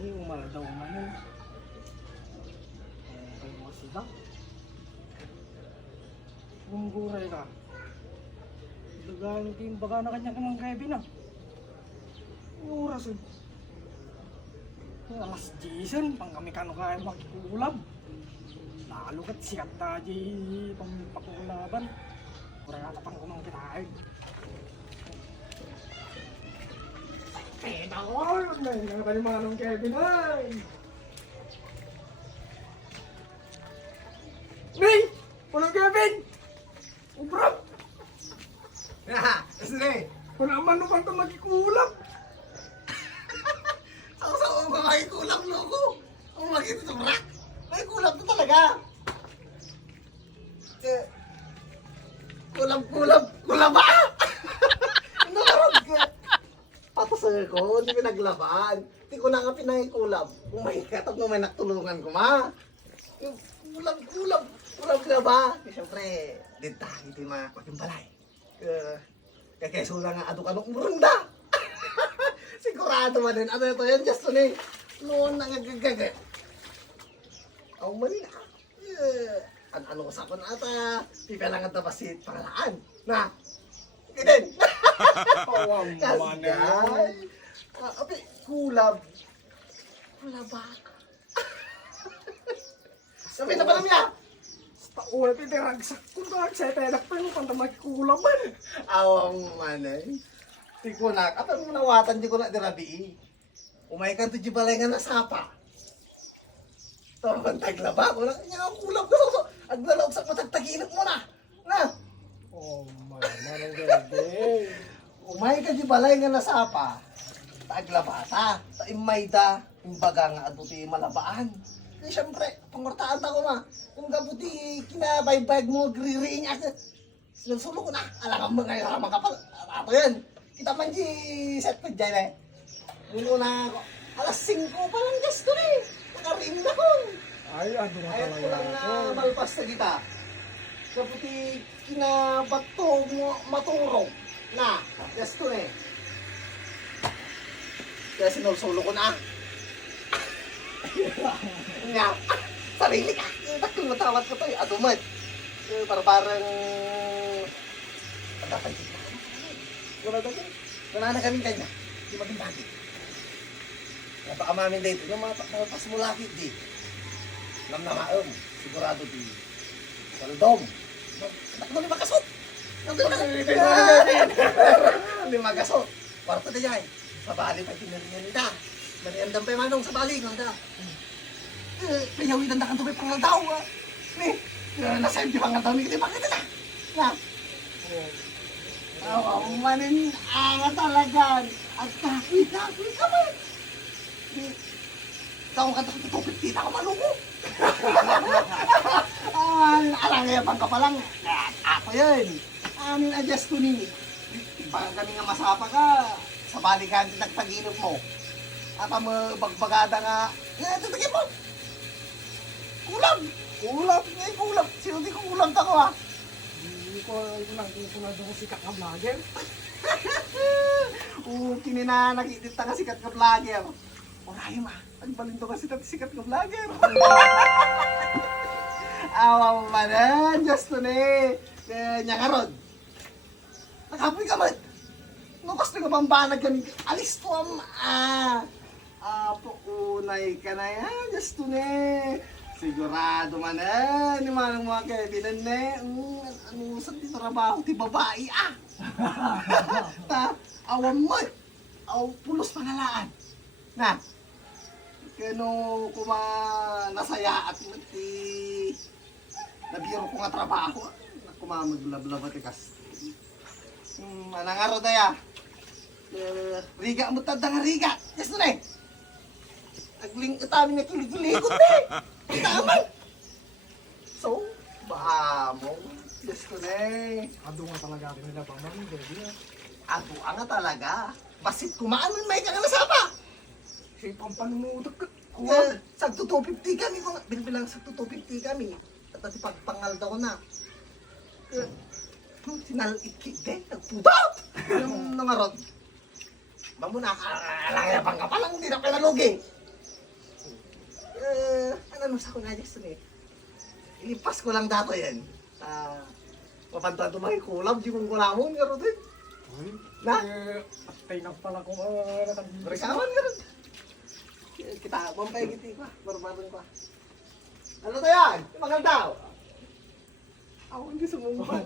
Ay, umala daw man eh. Kaya mo sila. Bungguray ka. Lagayin din baga na kanya kamang Kevin ah. Oras eh. Alas 10, pang kami kano kaya makikulam. Lalo kat sikat na di pangpakulaban. Kurang ata pang kumang kitain. Eh, nakawal! Nakakalimanong Kevin ay! Ning! Walang Kevin! Ubrap! Sige. Wala man naman ito magikulam! Sa mga makikulam, loko. Ang makikita ito, rak. Makikulam ito talaga. Kulam ba? Ano karot ka? Patasal ko, hindi pinaglaban. Hindi ko na nga pinangikulam. Kung may katap na may naktulungan ko, ma. Kulam ka ba? Siyempre, dito hindi makimbalay. Kaya sula nga ado ka nung murunda. Sigurado man din. Ano ito yan? Just to name. Noon na nagagagat. Ang mali na. Ano usapan ata? Pipilangan na ba si pangalaan? Na? Hindi din. Awang Kasday. Api, kulab. Kulaba. Sabi na pala niya. Sa ulat ito ragsak ko ka. Sa tenak pa yung panta magkikulaban. Awang manay. Di ko na. At ang nawatan di ko na dirabi. Umay ka ito di balay nga nasapa. Tawag taglaba ko na. Kanya ang kulab ko. Aglalaog sa patagtaginap mo na. Na. Oh my, manong Kevin. Umay ka di balay nga nasapa. Taglabata. Taimay da. Imbaga nga aduti malabaan. Eh, siyempre, pangortaan ako ma. Kung gabuti kinabaybayag mo, gririing ako. Sinusulo ko na. Alam mo ngayon, ramang kapal. Ato yan. Kita man di set pa dyan eh. Mulo na ako. Alas 5 pa lang gasto na eh. Nakariin na ko. Ay, ano nga Ayaw ko lang talaga na ito. malpas na kita. Gabuti kinabato mo maturong. Na, gasto na eh. Kaya sinusulo ko na. Nga, sarili ka. Takil matawad ko tayo. Adumad. Para parang... Ang dapat dito. Wala na kami kanya. Hindi maging bagay. Baka mamin dito. Yung mga pas mo laki di. Nam na maam. Sigurado di. Saldom. Anak mo lima kasot. Lima kasot. Kwarto na dyan. Sa bali pa tinariyan nita. Mariandang pa yung manong sa bali. Payawi na kan to may pangaldaw. Ni, nasa yung pangaldaw ni kita bakit na. Na. Oh, manin angat talaga. At kakoy ka man. Taong ka tupit kita ka malugo. Alang nga bang ka pa lang. Ako yun. Amin adjust ko ni. Baka kami nga masapa ka. Sa balikan nagpaginop mo. At ang bagbagada nga. Tutugin mo. Kulam. Kulam. Sino di ko kulam ta ko ha? Hindi ko nakikita doon sikat na vlogger. Kinina nakikita ka sikat ka vlogger. Oray ma, nagbalinto ka sikat ka vlogger. Awa mo man, just to ne. Kanya ka ron. Nakapoy ka man. Nukas na kabambanag kami. Alis to Apo, unay ka na yan, just to ne. Sigurado man ni manang mga Kevinan ano sa di trabaho ti babae Ta, awam mo. Aw pulos pangalaan. Na. Kano kuma nasaya at ti nabiro ko nga trabaho. Kuma maglablab ti kas. Manangaro daya. Riga mo tad nga riga. Yes no ne. Agling utami nga kilig-ligot eh. Tama. So, bahamo. Gusto na eh. Ado nga talaga rin nila pa man, Kevin. Ato nga talaga. Basit kumaan may ka nga nasapa. Siya pampanunutok ka. Sagto 250 kami. Bilbilang sagto 250 kami. At ati pagpangal daw na. Sinalikik din. Nagpudot. Yung nangarod. Mamuna, alangya pang kapalang. Hindi na pala lugi. ano sa kong Jackson eh. Ilipas ko lang dato yan. Mapantan ito mga kulab, di mong kulamon, garo din. Na? Patay na pala ko. Barisaman ka rin. Kita, pampayagiti ko, barbaran ko. Ano to yan? Maganda. Ako hindi sumumpat.